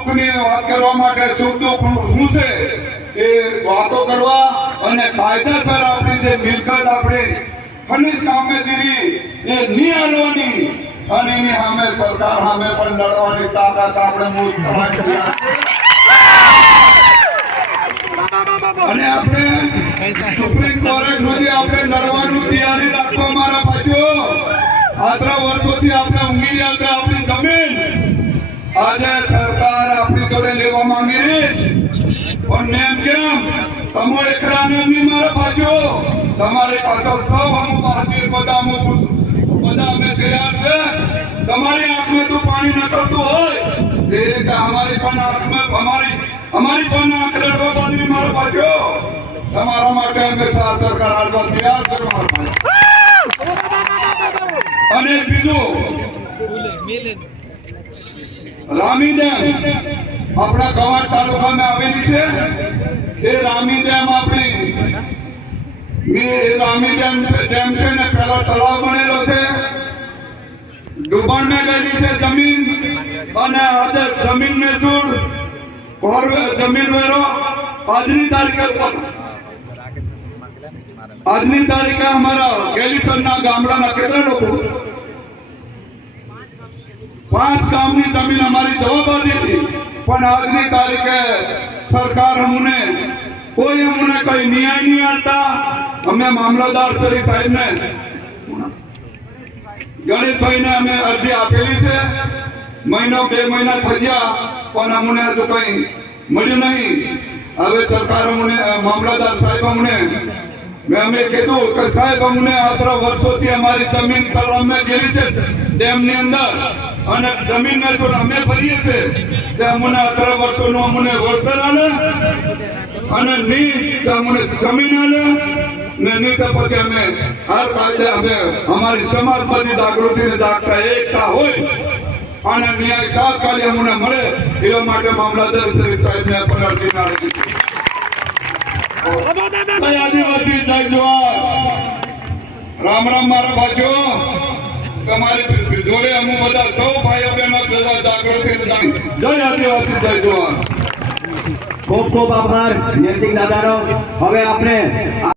દુઃખની વાત કરવા માટે સુખ દુઃખ શું છે એ વાતો કરવા અને કાયદેસર આપણી જે મિલકત આપણે, ખનિજ કામગીરી એ નહીં હાલવાની, અને એની સામે સરકાર સામે પણ લડવાની તાકાત આપણે અને આપણે સુપ્રીમ કોર્ટ સુધી આપણે લડવાનું તૈયારી રાખો મારા પાછો આટલા વર્ષોથી આપણે ઊંઘી જતા આપણી જમીન. આજે સરકાર જોડે લેવા માંગી રહી પણ એમ કેમ તમે એકલા મી મારા પાછો. તમારી પાછો સૌ અમુ બહાદુર બધા અમુ બધા અમે તૈયાર છે. તમારી આંખમાં તો પાણી નકળતું હોય. તે રીતે અમારી પણ આંખમાં અમારી અમારી પણ આંખ રડવા બાંધવી મારા પાછો. તમારા માટે અમે હંમેશા સરકાર હાલવા તૈયાર છે મારા ભાઈ અને બીજું રામી ડેમ. આપણા કવાંટ તાલુકામાં આવેલી છે. એ રામી ડેમ આપણી. રામી ડેમ ડેમ છે ને પેલા તળાવ બનેલો છે. ડુબાણને ગયેલી છે જમીન. અને આજે જમીન ને ચૂર કોર જમીન વેરો. આજની તારીખે આજની તારીખે અમારા ગેલીસરના ગામડાના કેટલા લોકો? પાંચ ગામની જમીન અમારી જવાબદારી હતી. પણ આજની તારીખે સરકાર અમને કોઈ અમને કઈ ન્યાય નહીં આપતા. અમે મામલતદાર શ્રી સાહેબને ગણેશભાઈને અમે અરજી આપેલી છે. મહિનો, બે મહિના થઈ પણ અમને હજુ કઈ મળ્યું નહીં. હવે સરકાર અમને મામલતદાર સાહેબ અમને મેં અમે કીધું કે સાહેબ અમને આટલા વર્ષોથી અમારી જમીન કલમે ગયેલી છે. ડેમની અંદર અને જમીન ને છોડ અમે ભરીએ છીએ તે અમને આટલા વર્ષોનું અમને વળતર આલે અને ની તો અમને જમીન આલે ને નહીં તો પછી અમે હર કાયદે અમે અમારી સમાજ બધી જાગૃતિ ને જાગતા એકતા હોય અને ન્યાય તાત્કાલિક અમને મળે એવા માટે મામલતદાર શ્રી સાહેબને પણ અરજી ના આદિવાસી જય જવાન. રામ રામ મારા ભાઈઓ. તમારી જોડે અમુ બધા સૌ ભાઈઓ બહેનો જાગૃતિ જય આદિવાસી, જય જવાન. ખૂબ ખૂબ આભાર નેતિક દાદાનો. હવે આપણે